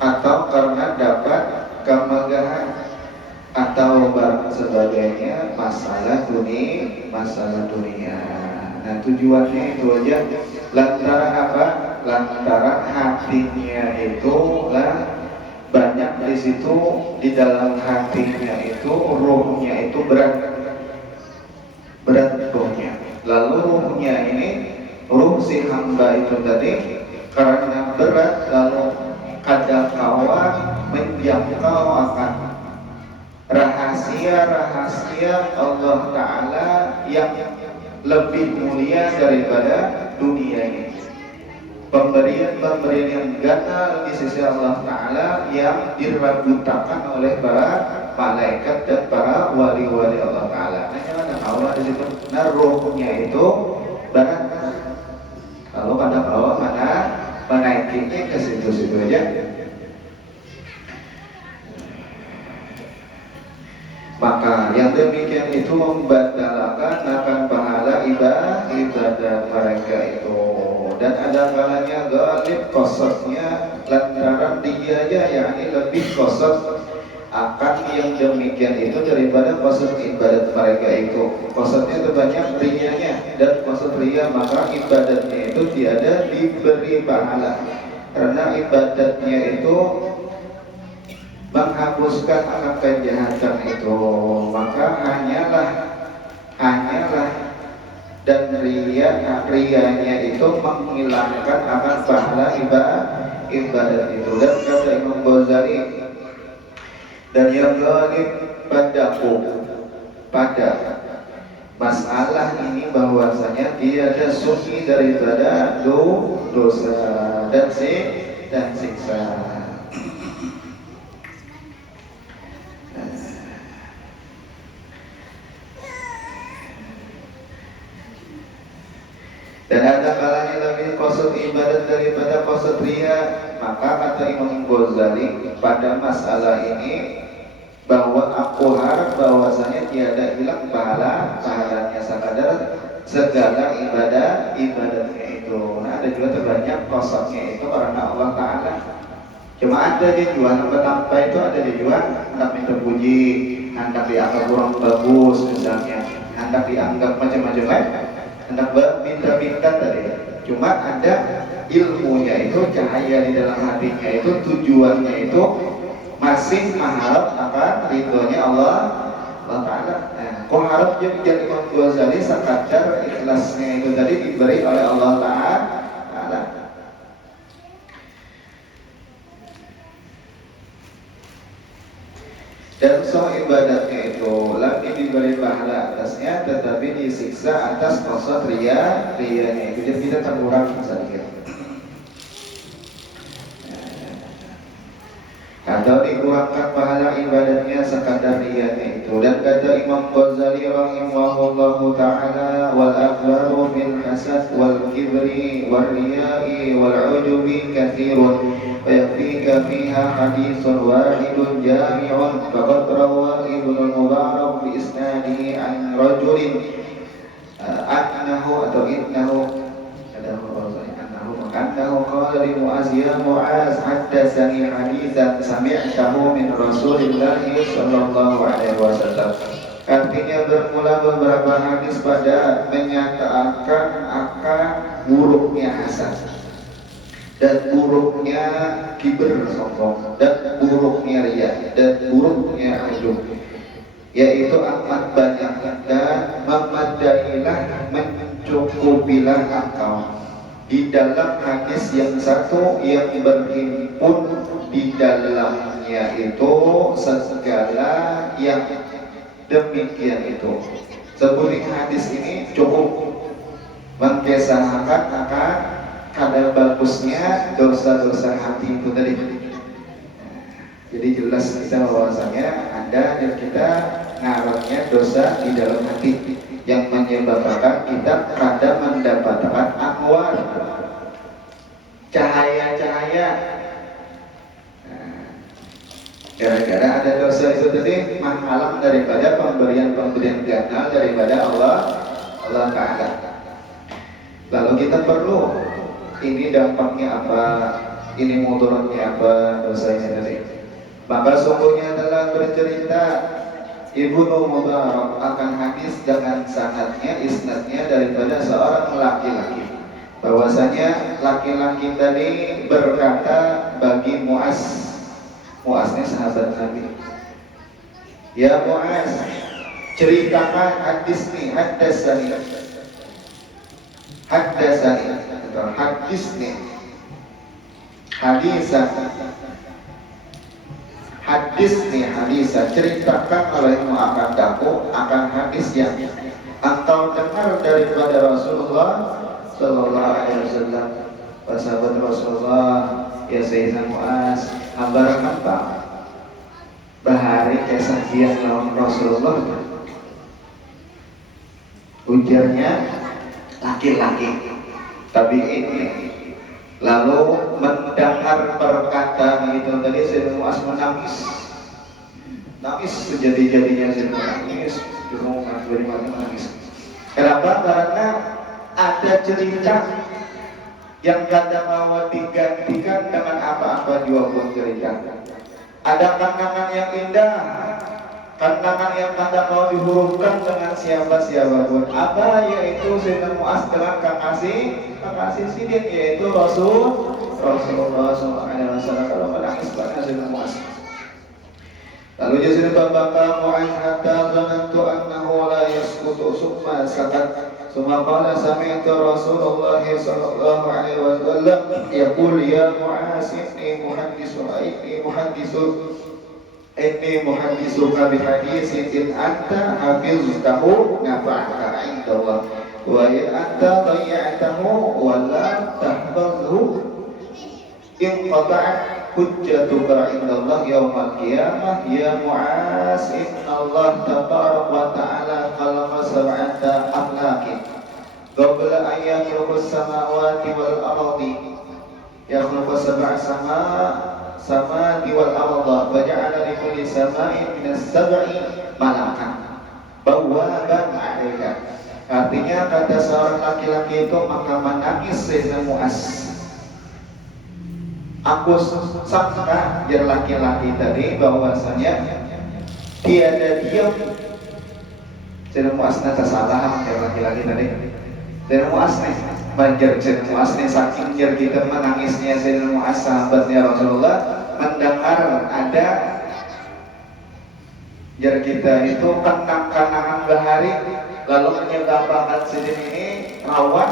atau karena dapat kemegahan atau barang sebagainya masalah dunia. Nah tujuannya itu aja lantaran apa? Lantaran hatinya itu lah banyak di situ, di dalam hatinya itu ruhnya itu berat ruhnya. Lalu ruhnya ini, ruh si hamba itu tadi karena berat, lalu kadang kala menjangkau akan rahasia-rahasia Allah Ta'ala yang lebih mulia daripada dunia ini. Pemberian-pemberian yang gatal di sisi Allah Ta'ala yang dirabutakan oleh para malaikat dan para wali-wali Allah Ta'ala. Nah, jangan Allah di situ. Nah, ruhnya itu berat. Kalau pada bawah mana ini ke situ-situ aja. Maka yang demikian itu membatalkan akan pahala ibadah mereka itu. Dan ada kalanya galib kosotnya lantaran dia aja yakni lebih kosot akan yang demikian itu daripada kosot ibadat mereka itu. Kosotnya terbanyak rianya, dan kosot ria maka ibadatnya itu tiada diberi pahala, karena ibadatnya itu menghapuskan akan kejahatan itu. Maka hanyalah dan rianya itu menghilangkan akan pahala ibadat itu. Dan kata Imam Ghazali, dan yang galib pada masalah ini bahwasanya tiada suci daripada dosa dan siksa. Dan ada kalanya lebih qasd ibadat daripada qasd ria. Maka kata Imam Ghazali pada masalah ini bahwa aku harap bahwasanya tiada hilang pahalanya sekadar segala ibadatnya itu. Nah, ada juga terbanyak qasdnya itu karena Allah Ta'ala. Cuma ada dijual tanpa itu, ada dijual hendak minta puji, hendak dianggap kurang bagus misalnya, hendak dianggap macam-macam lain, hendak minta tadi. Cuma ada ilmunya itu, cahaya di dalam hatinya itu, tujuannya itu masih mengharap akan ridhonya Allah Ta'ala. Nah, kok harap jadi Imam Ghazali sekadar ikhlasnya itu tadi diberi oleh Allah Ta'ala. Dan soal ibadatnya itu lagi diberi pahala atasnya, tetapi disiksa atas qasd rianya itu. Jadi kita terkurang sedikit. Atau dikurangkan pahala ibadatnya sekadar rianya itu. Dan kata Imam Ghazali rahimahullahu ta'ala, wal akbaru min hasad wal kibri wal riya'i wal ujubi kathirun ويكفيك فيها حديث واحد جامع فقد روى ابن المبارك بإسناده عن رجل أنه قال لمعاذ يا معاذ حدثني حديثا سمعته من رسول الله صلى الله عليه وسلم. Artinya bermula beberapa hadis pada menyatakan akan buruknya hasad dan buruknya kibir sombong dan buruknya riya dan buruknya ujub, yaitu amat banyak dan memadailah mencukupilah akal di dalam hadis yang satu yang berhimpun di dalamnya itu segala yang demikian itu. Sebutin hadis ini cukup mengkisahkan akan kadar bagusnya dosa-dosa hati itu tadi. Jadi jelas kita bahwasanya ada dan kita ngaruhnya dosa di dalam hati yang menyebabkan kita kadang mendapatkan anwar, cahaya-cahaya. Gara-gara ada dosa itu tadi menghalang daripada pemberian-pemberian gatal daripada Allah Ta'ala. Lalu kita perlu, ini dampaknya apa? ini mudaratnya apa, dosanya tadi. Maka sungguhnya telah bercerita Ibnu Mubarak akan hadis dengan sanadnya, isnadnya daripada seorang laki-laki, bahwasanya laki-laki tadi berkata bagi Muaz, Muaznya sahabat Nabi, ya Muaz, ceritakan hadis nih, hadasani, hadasani, atau hadis nih, hadisan, hadis nih, hadisan, ceritakan olehmu akan daku akan hadis yang engkau dengar daripada Rasulullah Sallallahu Alaihi Wasallam. Sahabat Rasulullah, ya Sayyidina Muaz, hambaran apa? Bahari kesaksian lawan Rasulullah. Ujarnya laki-laki, tapi ini lalu mendengar perkataan itu tadi Sayyidina Muaz menangis, nangis sejadi-jadinya Sayyidina Muaz nangis, menangis. Kenapa? Karena ada cerita yang kadang mau digantikan dengan apa-apa juga pun cerita. Ada kenangan yang indah, kenangan yang kadang mau dihurufkan dengan siapa-siapa pun. Apa? Yaitu Sayyidina Muaz dengan kekasih sidin, yaitu Rasulullah SAW. Kalau menangis banyak Sayyidina Muaz. Lalu jadi babaka Muaz hatta zanantu annahu la yasqutu summa sakat. Summa qala sami'tu Rasulullah sallallahu alaihi wasallam yaqul ya Muaz inni muhaddisuka bihaditsin anta hafiztahu nafa'aka indallah wa in anta dayya'tahu wa la tahfazhu inqata'at hujjatuka indallah yaumal qiyamah ya Muaz innallah tabaraka wa ta'ala khalaqa sab'ata akhlaqin qabla an yakhluqa as-samawati wal ardi yakhluqa sab'a samawati wal arda wa ja'ala li kulli sama'in min as-sab'i malakan bawaban 'alaika. Artinya kata seorang laki-laki itu maka menangis Sayyidina Muaz. Aku sangka dia laki-laki tadi bahwasanya tiada diam. Sayyidina Muaz nata salah dia laki-laki tadi. Sayyidina Muaz nih banjir Sayyidina Muaz nih saking jar kita menangisnya Sayyidina Muaz sahabatnya Rasulullah mendengar ada jar kita itu kenang-kenangan bahari lalu menyebabkan sidin ini rawan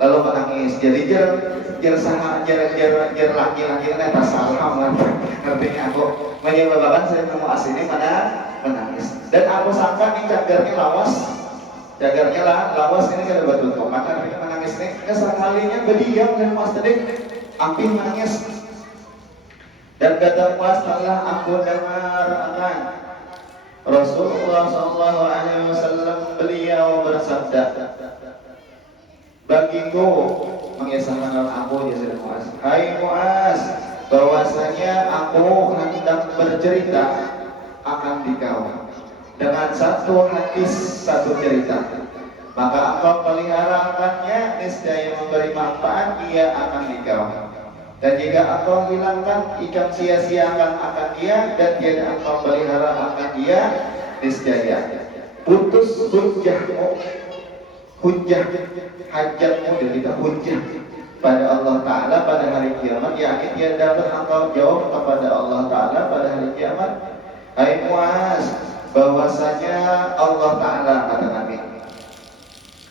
lalu menangis. Jadi jar laki-laki neta salah artinya aku menyebabkan Sayyidina Muaz ini menangis. Dan aku sangka nih cagarnya lawas ini kada betul kok. Maka dia menangis nih kesekalinya berdiam dan Muaz tadi api menangis. Dan kata Muaz setelah aku dengar akan Rasulullah sallallahu alaihi wasallam beliau bersabda, bagiku mengisahkan aku ya Sayyidina Muaz, hai Muaz, bahwasanya aku hendak bercerita akan dikau dengan satu hadis, satu cerita, maka engkau peliharakannya niscaya memberi manfaat ia akan dikau. Dan jika engkau hilangkan ikan sia-siakan akan dia dan tiada engkau pelihara akan dia, niscaya putus hujjahmu, hujjah hajatmu dan kita hujjah pada Allah Ta'ala pada hari kiamat, yakni tiada dapat engkau jawab kepada Allah Ta'ala pada hari kiamat. Hai Muaz, bahwasanya Allah Ta'ala kata Nabi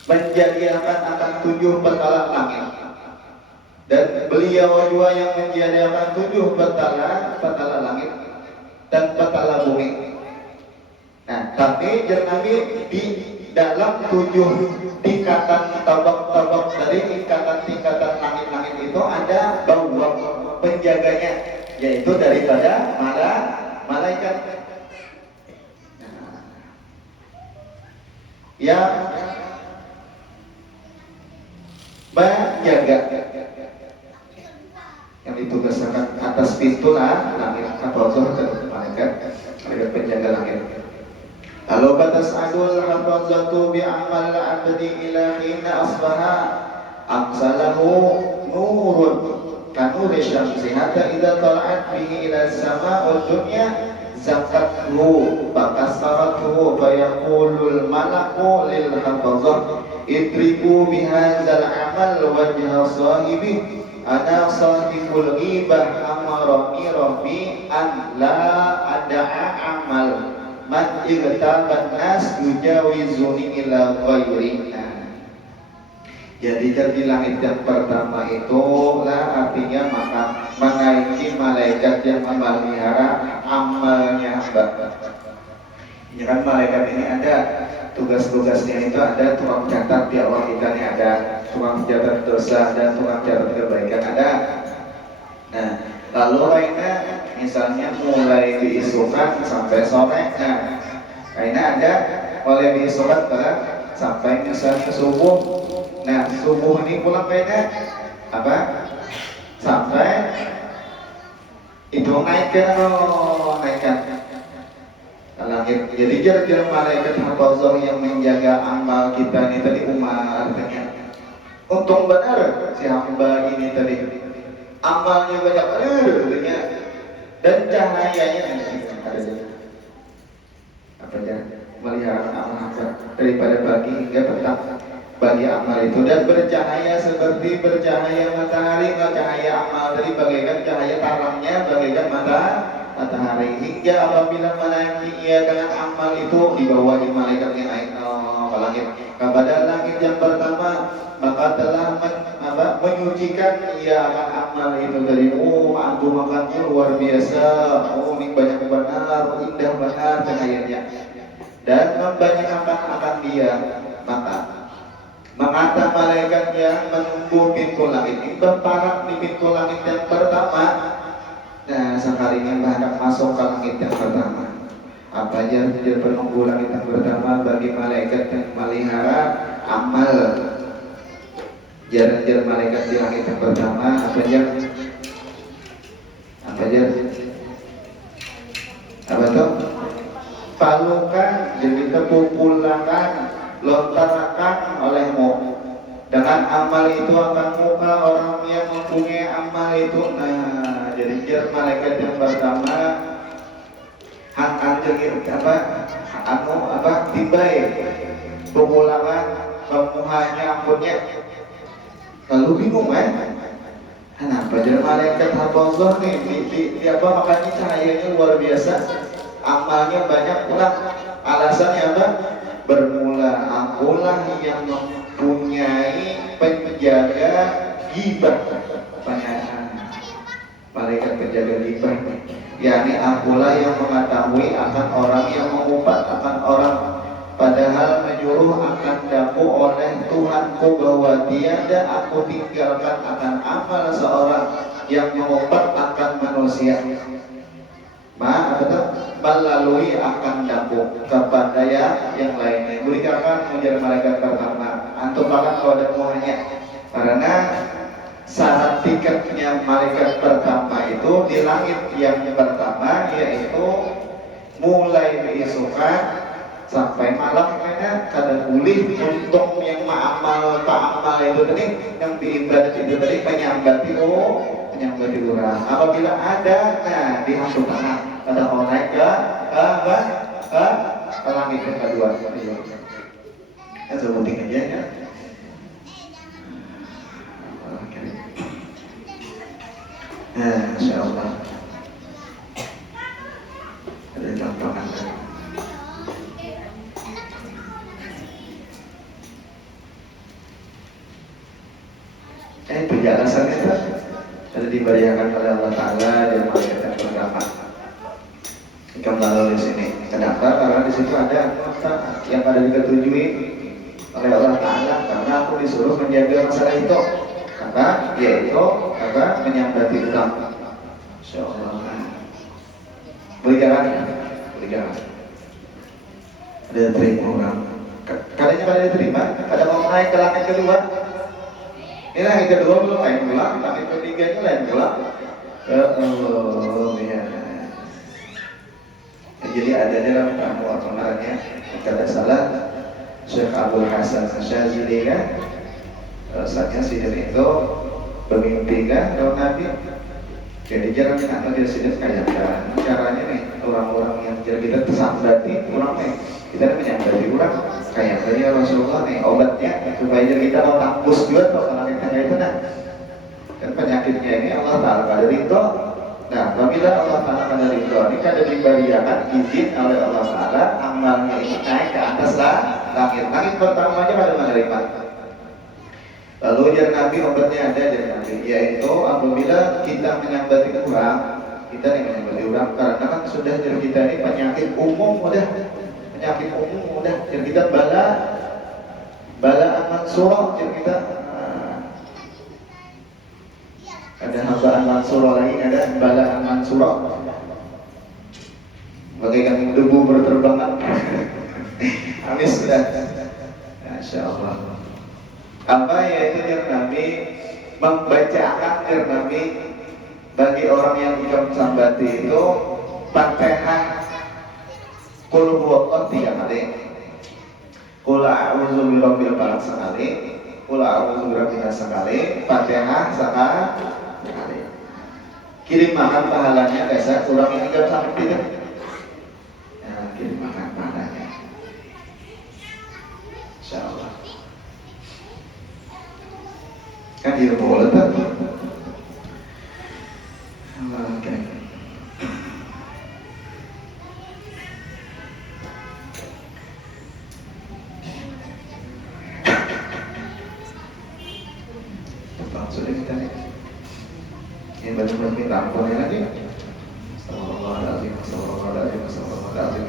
menjadikan akan 7 petalan langit, dan beliau juga yang menjadikan 7 petala langit dan petala bumi. Nah, tapi Nabi di dalam 7 tingkatan tabak-tabak dari tingkatan langit-langit itu ada bawah penjaganya, yaitu daripada malaikat yang menjaga, yang ditugaskan atas pintu langit atau malaikat penjaga langit. Lalu kata Sa'dul hafazatu bi'amal abdi ila hina asbaha amsalahu nurun kanuri syamsi hatta idza tala'at bihi ila sama'ud dunya zakathu fakasarathu fayaqulul malaku lil hafazah idriku bihadzal amal wajha sahibi ana sahibul ghibah amarani rabbi an la ada'a amal man igtaban nas yujawizuni ila ghairina. Jadi di langit yang pertama itu lah artinya maka menaiki malaikat yang memelihara amalnya hamba. Ya kan malaikat ini ada tugas-tugasnya itu ada tukang catat di awal kita ini ada tukang catat dosa dan tukang catat kebaikan ada. Nah lalu lainnya misalnya mulai diisukan sampai sore. Nah lainnya ada mulai diisukan sampai misalnya subuh. Nah subuh ini pulang kayaknya apa sampai itu naikkan langit. Jadi kira-kira malaikat hafazah yang menjaga amal kita ini tadi Umar artinya untung benar si hamba ini tadi amalnya banyak artinya dan cahayanya apa aja melihara amal hamba daripada pagi hingga petang bagi amal itu dan bercahaya seperti bercahaya matahari. Cahaya amal tadi bagaikan cahaya terangnya bagaikan matahari hingga apabila menaiki ia dengan amal itu dibawa di malaikat yang naik ke langit kepada langit yang pertama maka telah menyucikan ia akan amal itu dari agung makannya luar biasa ini banyak benar indah benar cahayanya dan membanyakkan akan dia maka malaikat yang menunggu pintu langit ini berparak di pintu langit yang pertama. Nah sekalinya hendak masuk ke langit yang pertama apa aja penunggu langit yang pertama bagi malaikat yang melihara amal. Jarang-jarang malaikat di langit yang pertama apa aja tuh palukan jadi pukulangan lontarkan olehmu dengan amal itu akan muka orang yang mempunyai amal itu. Nah jadi malaikat yang pertama hak anjing tibai pemulangan pemuhanya ampunnya lalu bingung kenapa jadi malaikat hafazah nih di apa makanya cahayanya luar biasa amalnya banyak pulang alasannya apa bermula akulah yang mempunyai penjaga ghibah malaikat penjaga ghibah yakni akulah yang mengetahui akan orang yang mengumpat akan orang padahal menyuruh akan daku oleh Tuhanku bahwa tiada aku tinggalkan akan amal seorang yang mengumpat akan manusia melalui akan daku kepada yang lainnya. Berikan menjadi malaikat pertama antum akan pada muanya karena syarat tiketnya malaikat pertama itu di langit yang pertama yaitu mulai diisukan sampai malam kada pulih untung yang ma'amal ta'amal itu tadi yang diibadat itu tadi menyambati orang apabila ada dihampur tangan ada mau naik ke langit yang kedua kan sebutin aja ya Masya Allah ada gampangan itu alasannya ada dibayangkan oleh Allah Ta'ala dan malaikat yang pertama kembali di sini. Kenapa? Karena di situ ada fakta yang ada diketujui oleh Allah Ta'ala karena aku disuruh menjaga masalah itu yaitu menyambati utang. Insya Allah berikan ada terima orang kadangnya pada diterima ada mau naik ke langit kedua ini langit kedua belum lain pulang langit ketiganya lain pulang ya. Jadi ada dalam tamu orangnya tidak salah Syekh Abdul Hasan Asyazili kan rasanya sidin itu Bermimpi kan kalau Nabi? Jadi jarang kita di sini kayak caranya nih orang-orang yang jadi kita berarti orang nih kita menyambati orang kayak saya Rasulullah nih obatnya supaya jadi kita mau tangkus juga tuh kalau kita kayak itu nah kan penyakitnya ini Allah Taala kada ridho. Nah apabila Allah Taala kada ridho ini kada diberikan izin oleh Allah Taala amalnya ini naik ke atas langit pertama aja pada menerima. Lalu yang Nabi obatnya ada dari Nabi, yaitu apabila kita menyambati orang, kita nih menyambati orang karena kan sudah dari kita ini penyakit umum udah, jadi kita bala aman surah jadi kita ada hambaan mansurah lagi, ada bala aman surah, bagaikan debu berterbangan, amis sudah, Masya Allah. Apa yaitu yang Nabi membacakan yang Nabi bagi orang yang ikut sambati itu Fatihah Qul huwallahu 3 kali, Qul a'udzu birabbil falaq sekali, Qul a'udzu birabbin nas sekali, Fatihah sekali. Kirim makan pahalanya guys, orang yang ikut sambati itu. Ya, kirim makan pahalanya. Insyaallah. Kan dia boleh tak? Oke. Sudah kita nih. Ini banyak minta ampunnya lagi. Astagfirullahaladzim, astagfirullahaladzim, astagfirullahaladzim.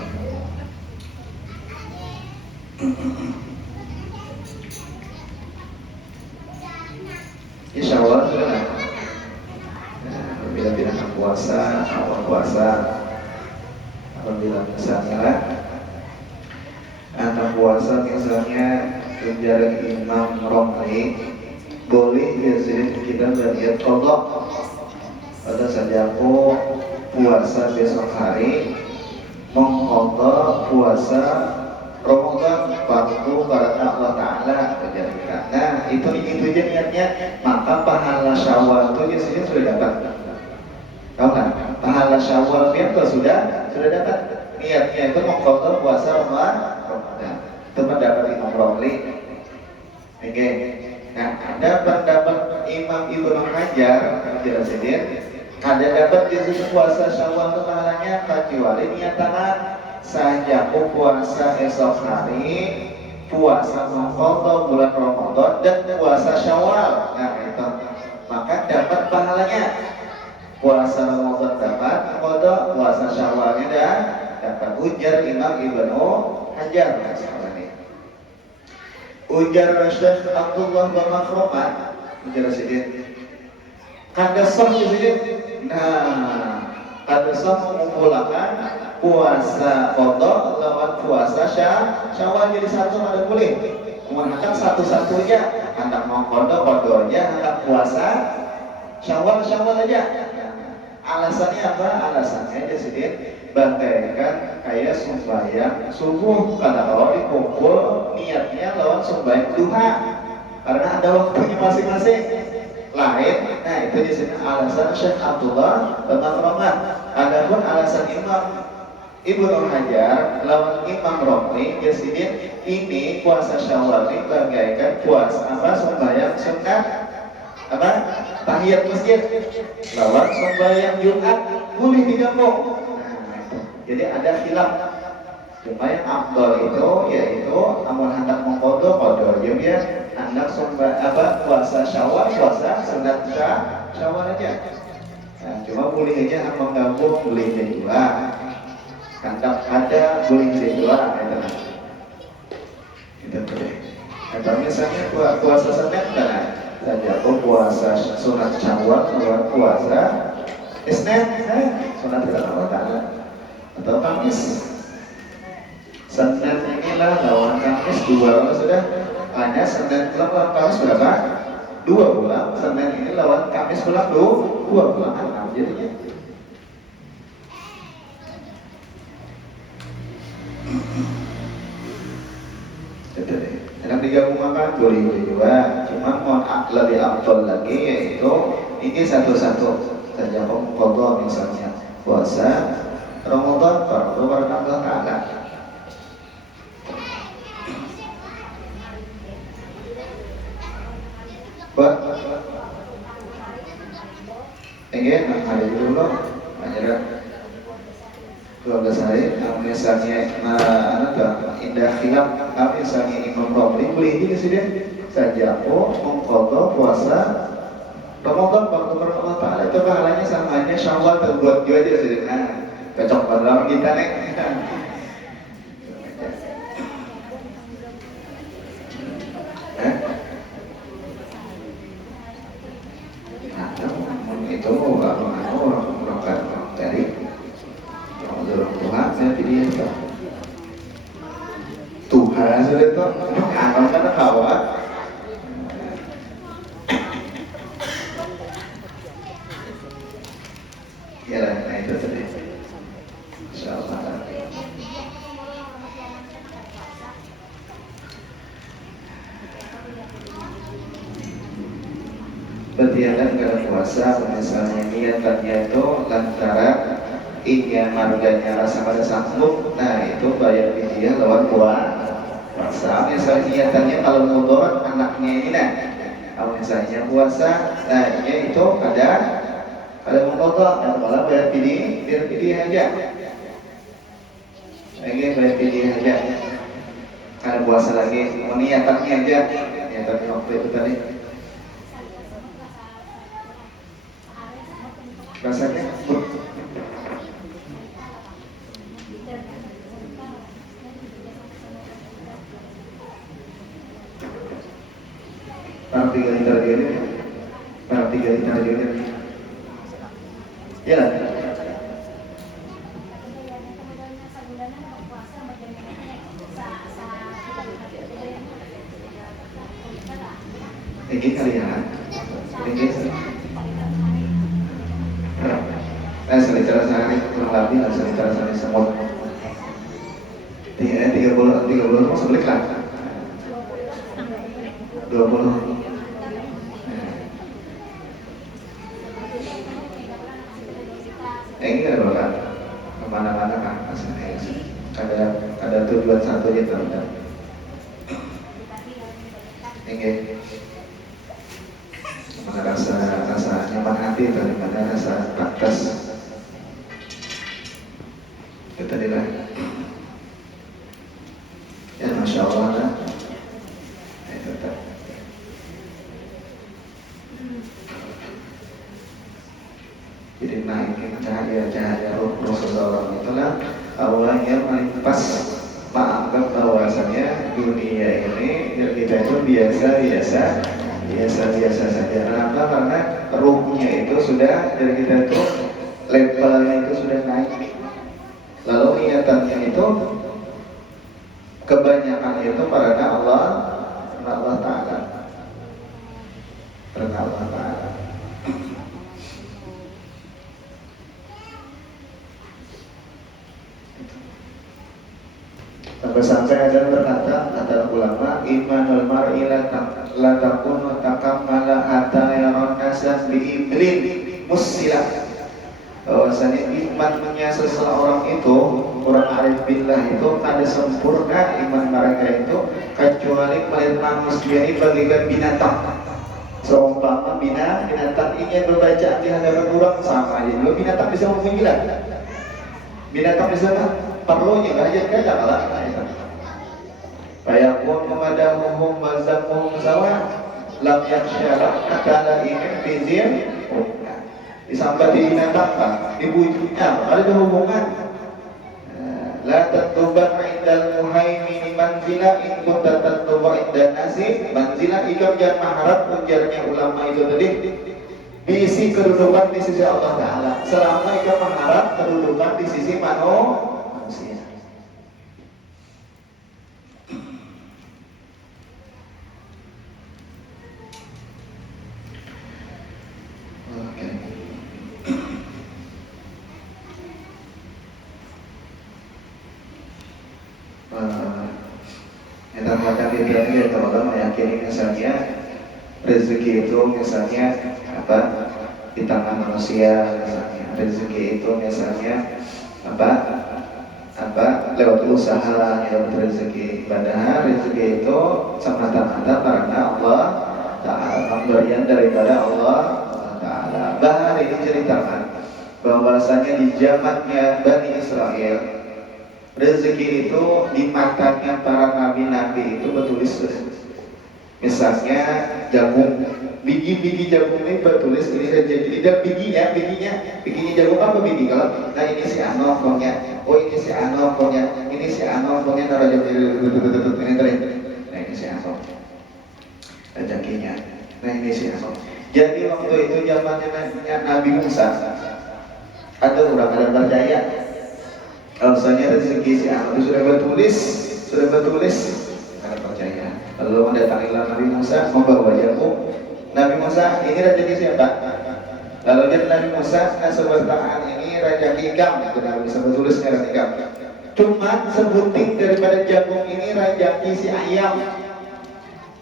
Insya Allah sudah. Apabila tidak puasa, awal puasa, apabila misalnya anak puasa misalnya menjaring Imam Romli, boleh biasanya kita berniat qadha. Pada saja aku puasa besok hari mengqadha puasa Ramadan fardu karena Allah Ta'ala menjadikan. Nah itu aja niatnya, maka pahala Syawal itu biasanya sudah dapat. Tahu kan? Pahala Syawal itu sudah dapat. Niatnya itu mengqadha puasa Ramadan. Itu pendapat Imam Romli. Oke. Nah ada pendapat Imam Ibnu Hajar menjelaskan ada dapat Yesus puasa Syawal itu pahalanya kecuali niatan saja aku puasa esok hari, puasa mengqadha bulan Ramadan dan puasa Syawal. Nah itu maka dapat pahalanya. Puasa Ramadan dapat, qadha puasa Syawalnya dan dapat. Ujar Imam Ibnu Hajar ini. Ujar Syekh Abdullah bin Makhraman ujar sedikit. Kada sah sedikit. Nah, kada sah mengumpulkan puasa qadha lawan puasa Syawal jadi satu ada boleh. Menggunakan satu-satunya hendak mau qadha-qadhanya, hendak puasa Syawal aja. Alasannya apa? Alasannya aja sedikit bagaikan kayak sembahyang subuh kalau dikumpul niatnya lawan sembahyang duha karena ada waktunya masing-masing lain. Nah itu di sini alasan Syekh Abdullah tentang Ramadan. Adapun alasan Imam Ibnu Hajar lawan Imam Romli di sini ini puasa Syawal ini bagaikan puasa sembahyang sunat tahiyat masjid lawan sembahyang Jumat boleh digabung. Jadi ada khilaf. Cuma yang afdal itu yaitu amun hendak mengqadha dia hendak puasa Syawal, puasa sunat Syawal aja. Nah, cuma boleh aja menggabung boleh juga. Hendak ada boleh juga itu boleh. Atau misalnya puasa sunat kan saja puasa sunat Syawal lawan puasa Isnin sunat Allah Ta'ala atau Kamis. Senin inilah lawan Kamis 2 bulan sudah. Hanya Senin lawan Kamis berapa? 2 bulan. Senin ini lawan Kamis bulan 2 bulan. Jadinya itu deh. Enak digabung makan boleh juga. Cuma mohon lebih afdal lagi yaitu ini satu-satu saja qadha misalnya puasa Ramadan fardu karena Allah Ta'ala. Buat ingin hari dulu ajaran 12 hari misalnya indah khilaf misalnya Imam Romli boleh ini sudah saja mengqadha puasa Ramadan waktu Allah Ta'ala itu pahalanya samanya Syawal terbuat juga aja sudah. Nah, cocok banget kita nih. Itu orang dari orang Tuhan saya pilih itu Tuhan sudah itu akan kata kawan ya lah, nah itu tadi insyaallah bertiadan karena puasa misalnya niatannya itu lantaran ingin marganya rasa pada sanggup, nah itu bayar fidyah lawan puasa. Misalnya niatannya kalau mudor anaknya ini nah, kalau misalnya puasa, nah ini itu ada mengkodok, nah malah bayar fidyah aja. Lagi bayar fidyah aja. Ada puasa lagi, niatannya aja, niatannya waktu itu tadi. Rasanya para 3 liter gini ya lah ini kali ya ini selitara sehari kurang lebih selitara sehari semut 30 mau sebelik lah 20 ini ada berapa kemana-mana kan ada tujuan satu aja teman-teman ini mana rasa nyaman hati daripada rasa pantas itu tadi lah ya Masya Allah lah itu tak jadi naikin cahaya roh seseorang itulah Allah yang paling pas menganggap bahwasanya dunia ini kita itu biasa saja. Kenapa? Karena ruhnya itu sudah dari kita itu levelnya itu sudah naik. Lalu niatannya itu kebanyakan itu karena Allah Ta'ala. Karena Allah Ta'ala. Sampai-sampai ada berkata antara ulama imanul mar'i la takunu takammala hatta yaron nasa bi'iblin musilah. Bahwasanya imannya seseorang itu orang arif billah itu ada sempurna iman mereka itu kecuali melihat manusia ini bagaikan binatang. Seumpama binatang ingin membaca di hadapan orang sama aja. Lo binatang bisa menggila. Binatang bisa perlunya gajah kalah. Fayaqul kemadahum wazamuhum sawa lam yaksyara kata ini bizir disambat binatang dibujuknya ada hubungan la tatubat indal muhaimin manzila in kunta tatuba indan nasi manzila ikam jangan mengharap ujarnya ulama itu tadi diisi kedudukan di sisi Allah Ta'ala selama ikam mengharap kedudukan di sisi manusia. Yang termakan di dalamnya teman-teman meyakini misalnya Rezeki itu misalnya apa? Di tangan manusia misalnya. Rezeki itu misalnya apa? Lewat usaha, lewat rezeki. Padahal rezeki itu semata-mata karena Allah Ta'ala, pemberian daripada Allah Ta'ala. Bahar ini ceritakan bahwasanya di zamannya Bani Israel, rezeki itu di matanya para nabi-nabi itu bertulis. Misalnya jagung, biji jagung ini bertulis ini rezeki. Dan bijinya jagung apa biji? Kalau nah ini si Ano pokoknya, oh ini si Ano pokoknya, ini si Ano pokoknya naruh ini tadi. Nah ini si Ano rezekinya. Nah ini si Ano. Jadi waktu itu zamannya Nabi Musa, ada orang ada percaya alasannya rezeki si Ano itu sudah bertulis ada percaya. Lalu mendatangilah Nabi Musa membawa jagung. Nabi Musa, ini rezeki siapa? Lalu dia Nabi Musa, sebertaan ini rezeki kamu. Nabi Musa bertulisnya rezeki kamu. Cuma sebuting daripada jagung ini rezeki si ayam.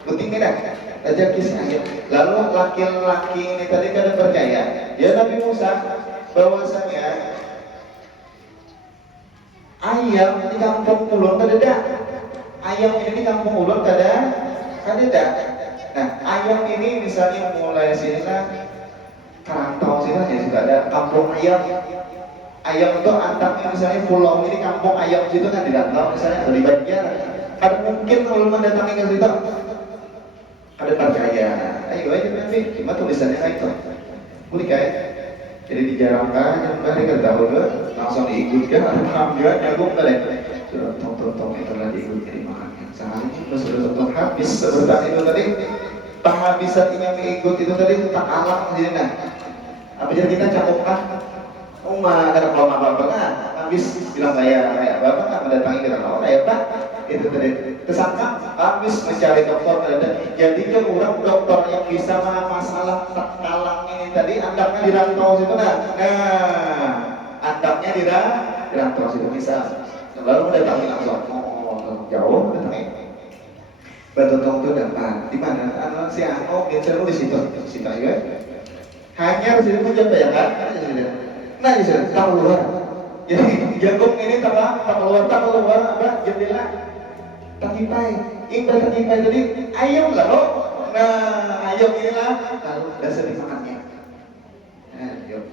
Buting tidak? Rezeki si ayam. Lalu laki-laki ini tadi kada percaya. Ya Nabi Musa bahwasanya ayam di kampung ulun kada. Ayam ini di kampung ulun kada. Nah, ayam ini misalnya mulai sini lah, kerantau sini ya sudah ada kampung ayam. Ayam itu antaknya misalnya pulau ini kampung ayam situ kan di Danau misalnya atau di Banjar. Ada mungkin kalau mendatangi ke situ ada percaya. Ayo aja nanti cuma tulisannya itu. Boleh kayak jadi dijarangkan yang tadi kan tahu langsung diikutkan ada pengambilan jagung tadi. Sudah tong itu lagi ikut jadi makannya. Sehari sudah habis sebentar itu tadi. Penghabisan yang ikut itu tadi tak alam jadi nah. Apa jadi kita cakupkan? Umar ada kalau apa kan habis bilang saya bapak nggak mendatangi kita orang ya pak itu tadi tersangka habis mencari dokter ada jadi kan orang dokter yang bisa masalah talang ini tadi andaknya dirantau situ nah andaknya dirantau situ bisa lalu mendatangi langsung jauh mendatangi Batutong itu dapat di mana si Ano biasa di situ ya hanya di situ menjadi bayangan nah itu tak keluar jadi jagung ini tak keluar apa jendela tak kipai tadi ayam lah loh nah ayam inilah lalu dasar dimakannya yuk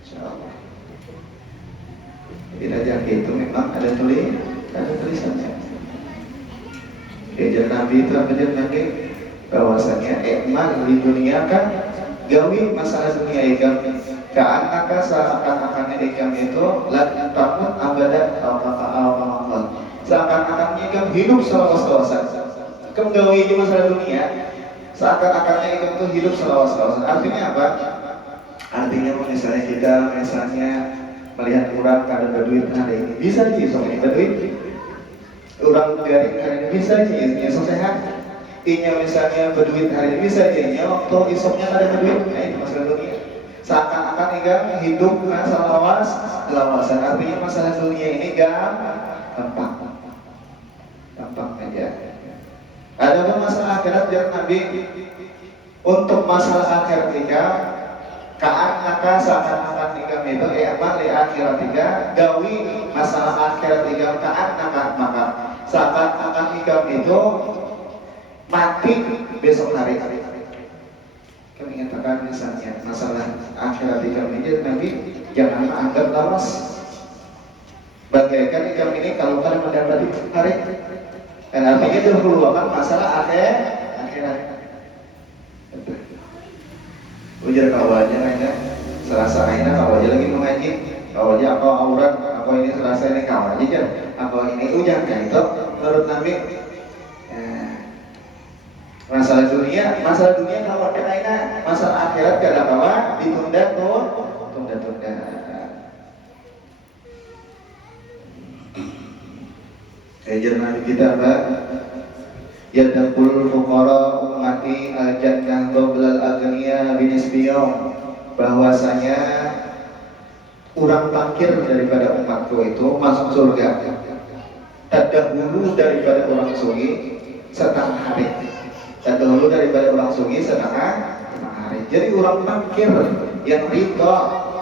insyaallah jadi rezeki itu memang ada tulisannya Ajar Nabi itu apa ajar Nabi bahwasanya ikmal di dunia kan gawi masalah dunia ikam ka'annaka seakan-akannya ikam itu lan takut abadan al-Allah seakan-akannya ikam hidup selawas-lawasan ikam gawi di masalah dunia seakan-akannya ikam itu hidup selawas-lawasan artinya apa? Artinya misalnya kita melihat orang kada berduit hari ini bisa sih soalnya berduit orang dari hari ini bisa sih esok sehat inya misalnya berduit hari ini bisa aja waktu esoknya ada berduit nah itu masalah dunia seakan-akan ikan hidup lawasan artinya masalah dunia ini gampang aja ada pun masalah akhirat jangan Nabi untuk masalah akhirat ka'annaka seakan-akan ikam itu apa li akhirat gawi masalah akhirat ka'annaka maka seakan-akan ikam itu mati besok hari. Kami mengatakan misalnya masalah akhirat ikam ini Nabi jangan anggap lawas. Bagaikan ikam ini kalau kalian mendapati hari dan artinya itu melupakan masalah akhirat. Ujar kawannya aja selasa aina kawannya lagi mengaji kawannya apa aurat apa ini selasa ini kawannya aja apa ini ujar kan itu menurut Nabi masalah dunia kalau ada masalah akhirat kada kawan ditunda. Nabi kita Pak yadakul fuqara ummati al-jannah qabla al-aghniya binisbiyum bahwasanya orang fakir daripada umatku itu masuk surga terdahulu daripada orang sugih setengah hari. Dan dahulu daripada orang sugih setengah hari. Jadi orang fakir yang ridho,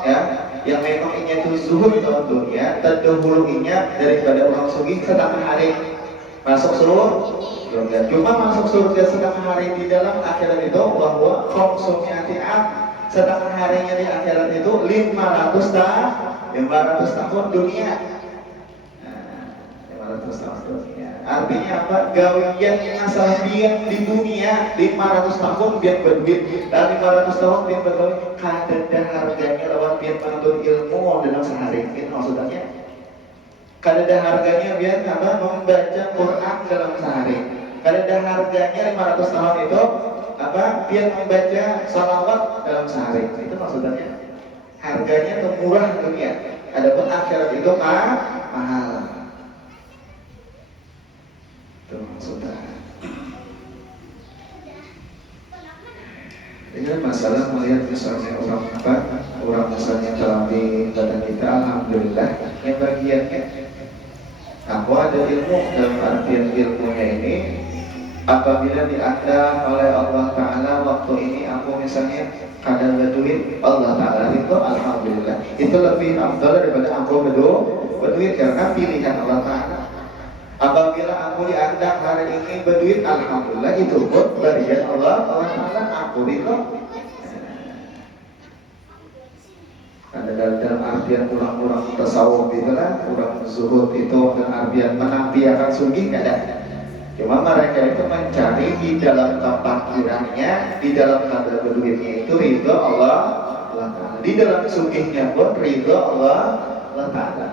ya, yang memang ingin itu zuhud dalam dunia, terdahulunya daripada orang sugih setengah hari masuk surga. Cuma masuk surga setengah hari di dalam akhirat itu bahwa khamsumi'ati am, setengah harinya di akhirat itu 500 tahun dunia. 500 tahun dunia. Artinya apa? Gawian masalah biar di dunia 500 tahun biar berduit dan 500 tahun biar berduit. Kadada harganya lawan biar menuntut ilmu dalam sehari. Itu maksudnya. Kadada harganya biar apa? Membaca Quran dalam sehari. Kadada harganya 500 tahun itu apa? Biar membaca salawat dalam sehari. Itu maksudnya. Harganya itu murah dunia. Adapun akhirat itu mahal. Itu maksudnya. Ini masalah melihat misalnya orang misalnya dalam di badan kita, alhamdulillah yang bagiannya aku ada ilmu dalam artian ilmunya ini apabila diandalkan oleh Allah Ta'ala waktu ini aku misalnya kadang berduit Allah Ta'ala itu alhamdulillah itu lebih afdal daripada aku berduit karena pilihan Allah Ta'ala. Apabila aku diandang hari ini berduit, alhamdulillah itu pun berian Allah Ta'ala aku itu. Ada dalam artian kurang-kurang tasawuf itulah, kurang zuhud itu dan artian menampiakan sugih nggak ada. Cuma mereka itu mencari di dalam kefakirannya, di dalam kadar berduitnya itu ridho Allah Ta'ala. Di dalam sugihnya pun ridho Allah Ta'ala.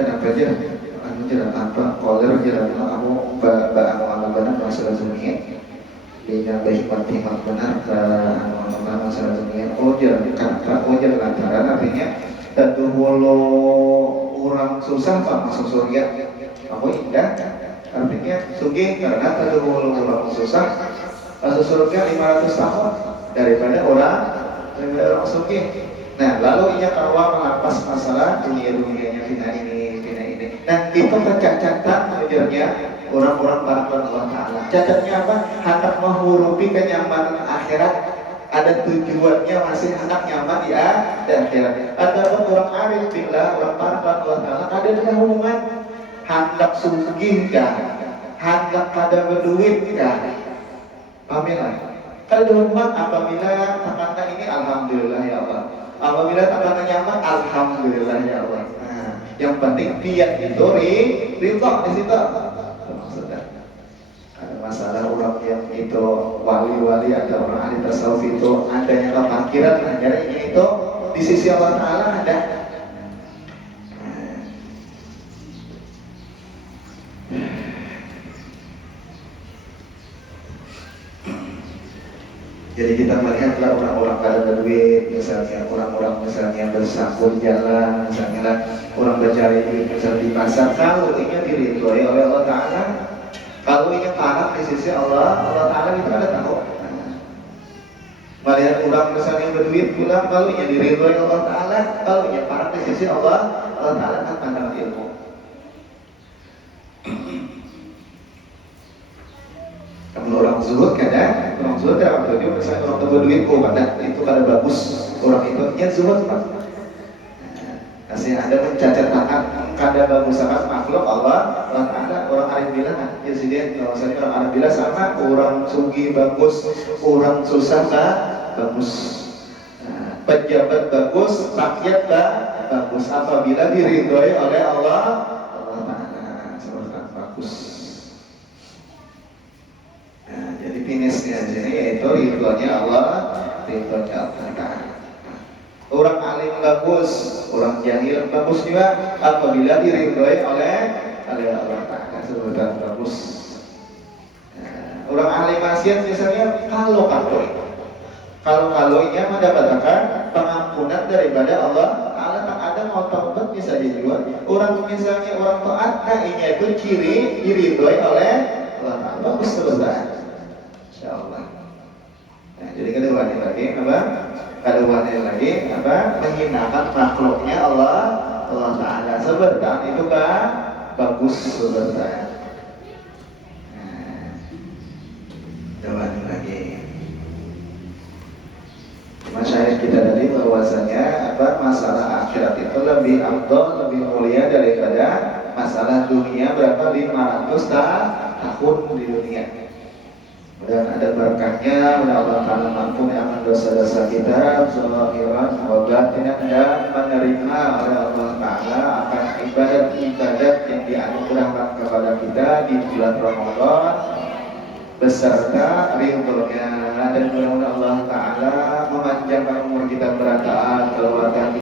Kenapa aja? Anu jalan apa? Koler jalan aku anu benar masalah dunia. Dia berhikmat benar anu masalah dunia. Oh jalan kenapa? Oh jalan lantaran artinya tentu walau orang susah pak masuk surga. Aku indah. Artinya sugih karena tentu walau orang susah masuk surga 500 tahun daripada orang sugih. Nah, lalu ia kawan melapas masalah dunia-dunianya fitnah ini. Nah, itu catatan mengajarnya orang-orang para Allah Ta'ala. Catatnya apa? Hendak menghurupi kenyamanan akhirat. Ada tujuannya masih hendak nyaman di akhirat. Ataupun orang arif billah, orang para Allah Ta'ala ada dahuluan hendak sugih kah? Hendak kada berduit kah? Pamilah. Kalau dahuluan apabila takana ini alhamdulillah ya Allah. Apabila takana nyaman alhamdulillah ya Allah. Yang penting dia itu ridho di situ. Maksudnya ada masalah orang yang itu wali-wali ada orang ahli tasawuf itu adanya kefakiran ajarannya itu di sisi Allah Ta'ala ada. Jadi kita melihatlah orang-orang kada berduit, misalnya orang-orang misalnya bersangkut jalan, misalnya lah orang mencari duit misalnya di pasar, kalau ini diridhoi oleh Allah Ta'ala, kalau ini parah di sisi Allah Ta'ala kita ada tahu. Melihat orang misalnya berduit pulang, kalau ini diridhoi Allah Ta'ala, kalau ini parah di sisi Allah Ta'ala kan pandang ilmu. Kalau orang zuhud kadang, orang zuhud dalam tujuan misalnya orang tebel duit, oh kadang itu kada bagus orang itu, ya zuhud pak. Kasih ada mencacat tangan, kada bagus sangat makhluk Allah Ta'ala. Orang arif bilang, ya sih dia, misalnya orang arif bilang sama, orang sugih bagus, orang susah bagus, pejabat bagus, rakyat bagus. Apabila diridhoi oleh Allah Ta'ala, seperti bagus. Jadi finishnya sini yaitu ridhonya Allah Ta'ala. Orang alim bagus, orang jahil bagus juga apabila diridhoi oleh Allah Ta'ala seperti bagus. Orang ahli maksiat misalnya kalau-kalonya mendapatkan pengampunan daripada Allah Ta'ala. Tak ada mau taubat bisa juga. Orang misalnya orang taat, nah ini itu ciri diridhoi oleh Allah Ta'ala. Bagus terus lah. Insyaallah. Nah, jadi kedua ini lagi apa? kaduanya lagi menghinakan makhluknya Allah Ta'ala. Sebentar itu kan bagus sebentar. Coba lagi. Masyarakat kita tadi bahwasanya masalah akhirat itu lebih afdal, lebih mulia daripada masalah dunia berapa 500 tahun di dunia. Dan ada berkahnya, mudah Allah Ta'ala mampu mengampuni dosa-dosa kita, zahiran wa batinan, dan menerima oleh Allah Ta'ala akan ibadat-ibadat yang dianugerahkan kepada kita di bulan Ramadan beserta ridhonya, dan mudah-mudahan Allah Ta'ala memanjangkan umur kita, berataat keluarga